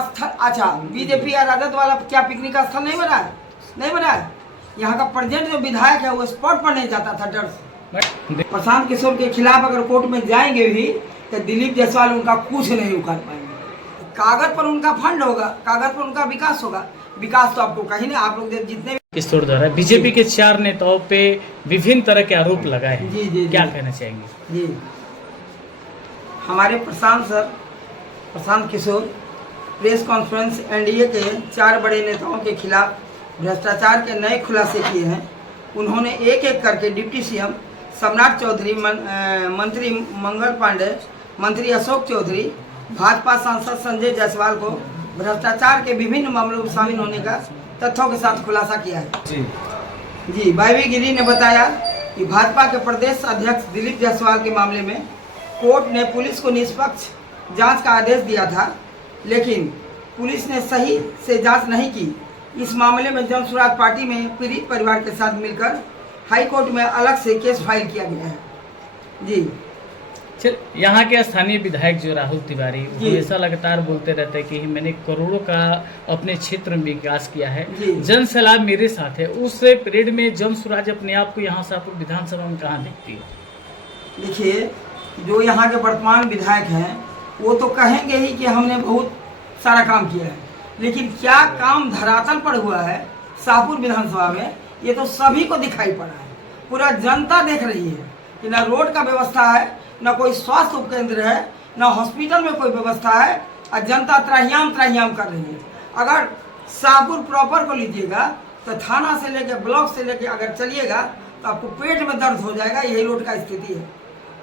स्थल, अच्छा बीजेपी या राजद वाला क्या पिकनिक का स्थल नहीं बना है? नहीं बना है। यहाँ का प्रेजेंट जो विधायक है वो स्पॉट पर नहीं जाता था डर से। प्रशांत किशोर के खिलाफ अगर कोर्ट में जाएंगे भी तो दिलीप जायसवाल उनका कुछ नहीं उखाड़ पाएंगे। कागज पर उनका फंड होगा, कागज पर उनका विकास होगा। विकास तो आपको कहीं नहीं, आप लोग जितने किशोर द्वारा बीजेपी के 4 नेताओं पे विभिन्न तरह के आरोप लगाए हैं। जी क्या कहना चाहेंगे? जी, हमारे Prashant Kishor press conference NDA के 4 बड़े नेताओं के खिलाफ भ्रष्टाचार के नए खुलासे किए हैं। उन्होंने एक एक करके डिप्टी सीएम सम्राट चौधरी, मंत्री मंगल पांडे, मंत्री अशोक चौधरी, भाजपा सांसद संजय जायसवाल को भ्रष्टाचार के विभिन्न मामलों में शामिल होने का तथ्यों के साथ खुलासा किया है। जी, वाईवी गिरी ने बताया कि भाजपा के प्रदेश अध्यक्ष दिलीप जायसवाल के मामले में कोर्ट ने पुलिस को निष्पक्ष जांच का आदेश दिया था, लेकिन पुलिस ने सही से जांच नहीं की। इस मामले में जन स्वराज पार्टी में पीड़ित परिवार के साथ मिलकर हाई कोर्ट में अलग से केस फाइल किया गया है। जी, यहाँ के स्थानीय विधायक जो राहुल तिवारी वो ऐसा लगातार बोलते रहते हैं कि मैंने करोड़ों का अपने क्षेत्र में विकास किया है, जन सलाह मेरे साथ है। उस पीरियड में जन स्वराज अपने आप को यहाँ शाहपुर विधानसभा में कहाँ देखती है? देखिए, जो यहाँ के वर्तमान विधायक हैं वो तो कहेंगे ही कि हमने बहुत सारा काम किया है, लेकिन क्या काम धरातल पर हुआ है शाहपुर विधानसभा में ये तो सभी को दिखाई पड़ा है। पूरा जनता देख रही है कि न रोड का व्यवस्था है, न कोई स्वास्थ्य उपकेंद्र है, न हॉस्पिटल में कोई व्यवस्था है, और जनता त्राहियाम कर रही है। अगर शाहपुर प्रॉपर को लीजिएगा तो थाना से लेकर ब्लॉक से लेकर अगर चलिएगा तो आपको पेट में दर्द हो जाएगा। यही रोड का स्थिति है,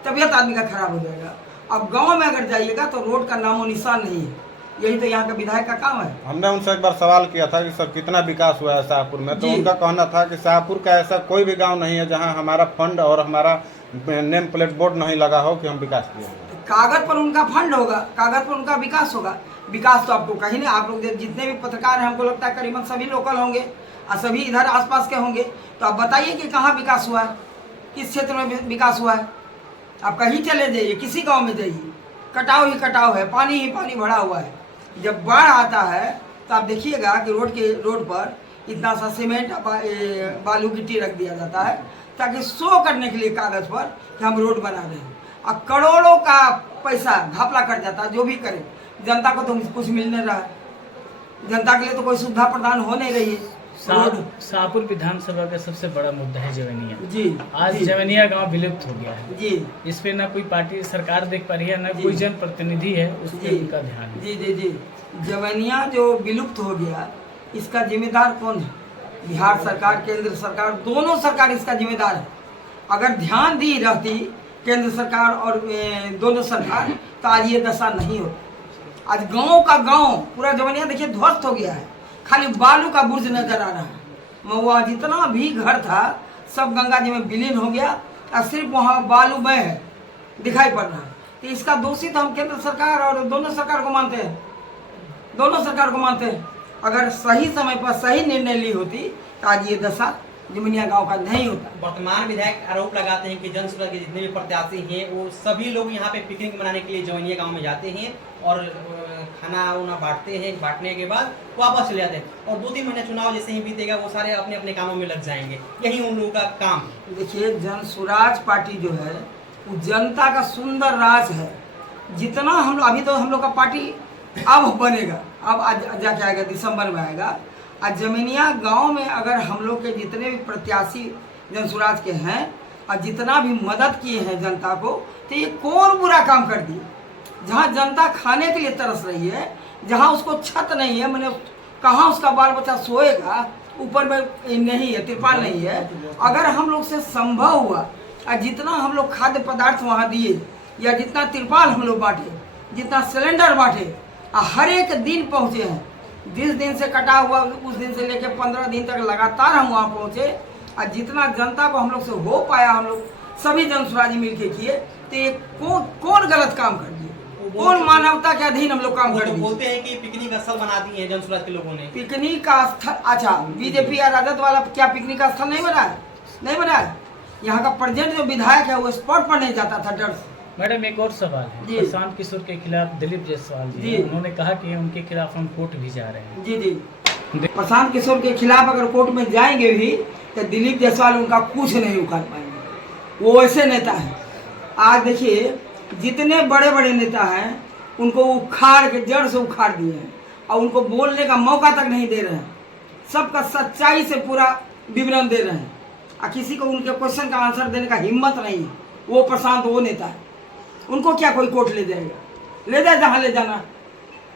तबीयत आदमी का खराब हो जाएगा। अब गांव में अगर जाइएगा तो रोड का नामो निशान नहीं है। यही तो यहाँ का विधायक का काम है। हमने उनसे एक बार सवाल किया था कि सर कितना विकास हुआ है शाहपुर में, तो उनका कहना था कि शाहपुर का ऐसा कोई भी गांव नहीं है जहां हमारा फंड और हमारा नेम प्लेट बोर्ड नहीं लगा हो कि हम विकास किए। कागज पर उनका फंड होगा, कागज पर उनका विकास होगा। विकास तो आपको कहीं नहीं, आप लोग जितने भी पत्रकार हैं हमको लगता है करीबन सभी लोकल होंगे और सभी इधर आसपास के होंगे। तो आप बताइए कि कहाँ विकास हुआ है, किस क्षेत्र में विकास हुआ है। आप कहीं चले जाइए, किसी गाँव में जाइए, कटाव ही कटाव है, पानी ही पानी भरा हुआ है। जब बाढ़ आता है तो आप देखिएगा कि रोड पर इतना सा सीमेंट बालू गिट्टी रख दिया जाता है ताकि शो करने के लिए कागज पर कि हम रोड बना रहे हैं, और करोड़ों का पैसा घपला कर जाता है। जो भी करे, जनता को तो कुछ मिल नहीं रहा है, जनता के लिए तो कोई सुविधा प्रदान हो नहीं रही है। शाहपुर विधानसभा का सबसे बड़ा मुद्दा है जवनिया। जी, आज जवनिया गांव विलुप्त हो गया है। जी, इस पे ना कोई पार्टी सरकार देख पा रही है, ना कोई जनप्रतिनिधि है उस पर उनका ध्यान है। जी, जवनिया जो विलुप्त हो गया इसका जिम्मेदार कौन है? बिहार सरकार, केंद्र सरकार, दोनों सरकार इसका जिम्मेदार है। अगर ध्यान दी रहती केंद्र सरकार और दोनों सरकार तो आज ये दशा नहीं होती। आज गांव का गांव पूरा जवनिया देखिए ध्वस्त हो गया है, खाली बालू का बुर्ज नजर आ रहा है। वहाँ जितना भी घर था सब गंगा जी में विलीन हो गया और सिर्फ वहाँ बालूमय है दिखाई पड़ रहा है। तो इसका दोषी तो हम केंद्र सरकार और दोनों सरकार को मानते हैं, दोनों सरकार को मानते हैं। अगर सही समय पर सही निर्णय ली होती तो आज ये दशा जमुनिया गांव का नहीं होता। वर्तमान विधायक आरोप लगाते हैं कि जन स्वराज के जितने भी प्रत्याशी हैं वो सभी लोग यहाँ पे पिकनिक मनाने के लिए जमुनिया गांव में जाते हैं और खाना उना बांटते हैं, बांटने के बाद वापस चले जाते हैं, और 2-3 महीने चुनाव जैसे ही बीतेगा वो सारे अपने अपने कामों में लग जाएंगे। यही उन लोगों का काम। देखिए, जन स्वराज पार्टी जो है वो जनता का सुंदर राज है। जितना हम लोग, अभी तो हम लोग का पार्टी अब बनेगा, अब आज जाके आएगा, दिसंबर में आएगा। आज जमीनिया गांव में अगर हम लोग के जितने भी प्रत्याशी जन स्वराज के हैं और जितना भी मदद किए हैं जनता को, तो ये कौन बुरा काम कर दिए? जहाँ जनता खाने के लिए तरस रही है, जहाँ उसको छत नहीं है, मैंने कहाँ उसका बाल बच्चा सोएगा, ऊपर में नहीं है, तिरपाल नहीं है। अगर हम लोग से संभव हुआ और जितना हम लोग खाद्य पदार्थ वहाँ दिए, या जितना तिरपाल हम लोग बांटे, जितना सिलेंडर बांटे, हर एक दिन पहुँचे हैं। जिस दिन से कटा हुआ उस दिन से लेकर 15 दिन तक लगातार हम वहाँ पहुँचे, और जितना जनता को हम लोग से हो पाया हम लोग सभी जन स्वराज मिल के किए। तो ये कौन गलत काम कर दिए? कौन मानवता के अधीन हम लोग काम कर दिए? बोलते हैं कि पिकनिक स्थल बना दिए हैं जन स्वराज के लोगों ने। पिकनिक का स्थल, अच्छा बीजेपी या राजद वाला क्या पिकनिक का स्थल नहीं बना है? नहीं बना है। यहाँ का प्रेजेंट जो विधायक है वो स्पॉट पर नहीं जाता था डर से। मैडम एक और सवाल है, जी। प्रशांत किशोर के खिलाफ दिलीप जायसवाल जी, जी। उन्होंने कहा कि उनके खिलाफ हम कोर्ट भी जा रहे हैं। जी जी, प्रशांत किशोर के खिलाफ अगर कोर्ट में जाएंगे भी तो दिलीप जायसवाल उनका कुछ नहीं उखाड़ पाएंगे। वो ऐसे नेता हैं, आज देखिए जितने बड़े बड़े नेता हैं उनको उखाड़ के जड़ से उखाड़ दिए हैं और उनको बोलने का मौका तक नहीं दे रहे हैं। सबका सच्चाई से पूरा विवरण दे रहे हैं और किसी को उनके क्वेश्चन का आंसर देने का हिम्मत नहीं है। वो प्रशांत वो नेता है, उनको क्या कोई कोर्ट ले जाएगा? ले जाए जहाँ ले जाना,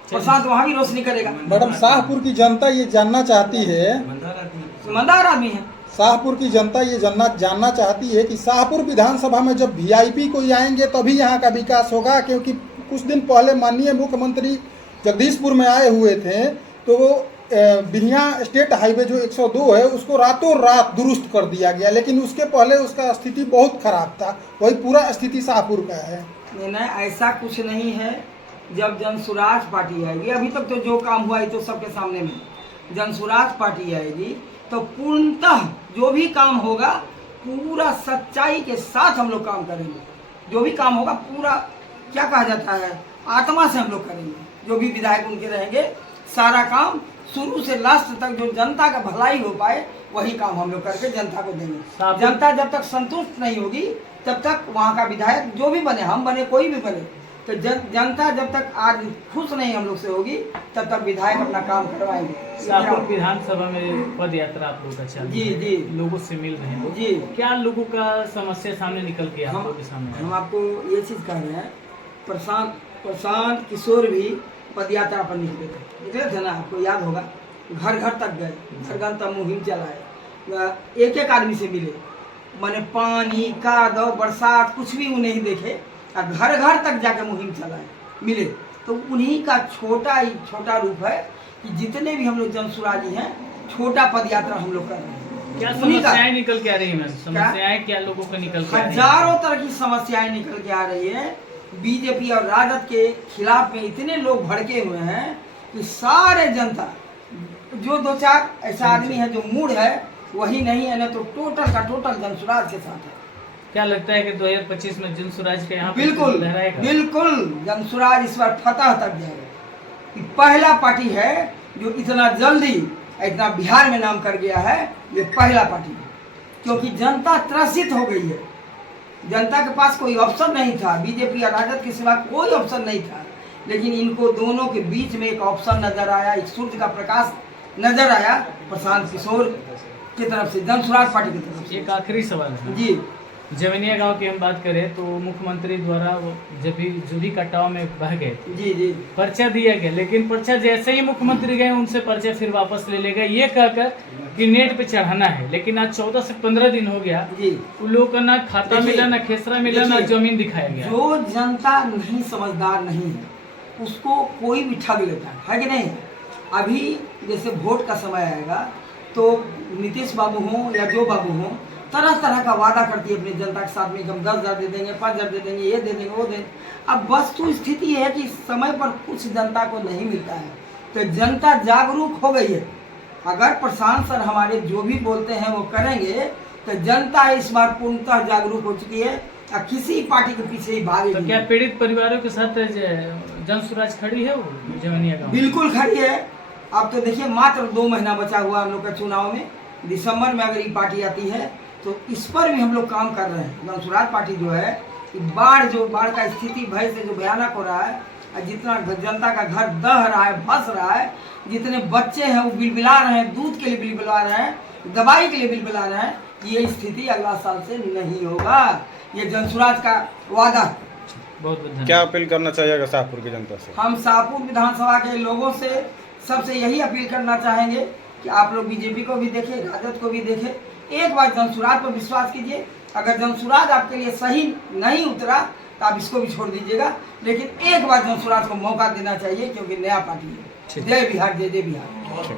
प्रशांत वहाँ भी रोशनी करेगा। मैडम शाहपुर की जनता ये जानना चाहती है, ईमानदार आदमी है। शाहपुर की जनता ये जानना चाहती है कि शाहपुर विधानसभा में जब वीआईपी कोई आएंगे तभी यहाँ का विकास होगा, क्योंकि कुछ दिन पहले माननीय मुख्यमंत्री जगदीशपुर में आए हुए थे तो वो बिहिया स्टेट हाईवे जो 102 है उसको रातों रात दुरुस्त कर दिया गया, लेकिन उसके पहले उसका स्थिति बहुत खराब था। वही पूरा स्थिति शाहपुर का है। नहीं, ऐसा कुछ नहीं है। जब जनसुराज पार्टी आएगी, अभी तक तो जो काम हुआ है तो सबके सामने में, जनसुराज पार्टी आएगी तो पूर्णतः जो भी काम होगा पूरा सच्चाई के साथ हम लोग काम करेंगे। जो भी काम होगा पूरा क्या कहा जाता है, आत्मा से हम लोग करेंगे। जो भी विधायक उनके रहेंगे सारा काम शुरू से लास्ट तक जो जनता का भलाई हो पाए वही काम हम लोग करके जनता को देंगे। जनता जब तक संतुष्ट नहीं होगी तब तक वहाँ का विधायक जो भी बने, हम बने कोई भी बने, तो जनता जब तक आज खुश नहीं हम लोग से होगी तब तक विधायक अपना काम करवाएंगे। शाहपुर विधानसभा में पद यात्रा आप लोग का चालू जी है, जी, लोगों से मिल रहे हैं जी। क्या लोगों का समस्या सामने निकल के आप लोगों के सामने? हम आपको ये चीज़ कह रहे हैं, प्रशांत किशोर भी पद यात्रा पर निकले थे ना, आपको याद होगा। घर घर तक गए, घर घर तक मुहिम चलाए, एक एक आदमी से मिले, माने पानी कादव बरसात कुछ भी वो नहीं देखे, घर घर तक जाके मुहिम चलाए, मिले। तो उन्हीं का छोटा रूप है कि जितने भी हम लोग जनसुराजी हैं छोटा पद यात्रा हम लोग कर रहे हैं। क्या समस्याएं निकल के आ रही है? समस्याएं क्या लोगों को निकल के आ रही है? हजारों तरह की समस्याएं निकल के आ रही है। बीजेपी और राजद के खिलाफ में इतने लोग भड़के हुए हैं कि सारे जनता, जो दो चार ऐसा आदमी है जो मूड है वही नहीं है, ना तो टोटल का टोटल जनसुराज के साथ है। क्या लगता है कि 2025 में जनसुराज के यहाँ बिल्कुल लहराएगा? बिल्कुल, जनसुराज इस बार फतह तक जाएगा। ये पहला पार्टी है जो इतना जल्दी इतना बिहार में नाम कर गया है, ये पहला पार्टी है। क्योंकि जनता त्रसित हो गई है, जनता के पास कोई ऑप्शन नहीं था, बीजेपी और राजद के सिवा कोई ऑप्शन नहीं था, लेकिन इनको दोनों के बीच में एक ऑप्शन नजर आया, एक सूर्य का प्रकाश नजर आया प्रशांत किशोर की तरफ से, जनसुराज पार्टी की तरफ से। एक आखिरी सवाल है जी, जवनिया गांव की हम बात करें तो मुख्यमंत्री द्वारा जब भी जो भी कटाव में बह गए जी जी, पर्चा दिया गया, लेकिन पर्चा जैसे ही मुख्यमंत्री गए उनसे पर्चा फिर वापस ले लेगा, ये कहकर कि नेट पे चढ़ाना है। लेकिन आज 14 से 15 दिन हो गया, जी। उन लोगों का ना खाता मिला, ना खेसरा मिला, ना जमीन दिखाया गया। जो जनता नहीं समझदार नहीं है उसको कोई भी ठग लेता है कि नहीं? अभी जैसे वोट का समय आएगा तो नीतीश बाबू हों या जो बाबू हों तरह तरह का वादा करती है अपनी जनता के साथ में कि हम 10,000 दे देंगे, 5,000 दे देंगे, ये दे देंगे, वो दे। अब वस्तु स्थिति है कि समय पर कुछ जनता को नहीं मिलता है, तो जनता जागरूक हो गई है। अगर प्रशांत सर हमारे जो भी बोलते हैं वो करेंगे तो जनता इस बार पूर्णतः जागरूक हो चुकी है और किसी पार्टी के पीछे ही भागेगी। तो क्या पीड़ित परिवारों के साथ जनसुराज खड़ी है वो जवनिया गांव? बिल्कुल खड़ी है। अब तो देखिए मात्र 2 महीना बचा हुआ हम लोग का चुनाव में, दिसंबर में अगर ये पार्टी आती है तो इस पर भी हम लोग काम कर रहे हैं। जनसुराज पार्टी जो है बाढ़ का स्थिति भय से जो भयानक हो रहा है, जितना जनता का घर दह रहा है, बस रहा है, जितने बच्चे हैं वो बिलबिला रहे हैं, दूध के लिए बिलबिला रहे हैं, दवाई के लिए बिलबिला रहे हैं, ये स्थिति अगला साल से नहीं होगा। ये जनसुराज का वादा। बहुत क्या अपील करना चाहिएगा शाहपुर की जनता से? हम शाहपुर विधानसभा के लोगों से सबसे यही अपील करना चाहेंगे कि आप लोग बीजेपी को भी देखें, राजद को भी देखें, एक बार जनसुराज पर विश्वास कीजिए। अगर जनसुराज आपके लिए सही नहीं उतरा तो आप इसको भी छोड़ दीजिएगा, लेकिन एक बार जनसुराज को मौका देना चाहिए क्योंकि नया पार्टी है। जय बिहार, जय जय बिहार।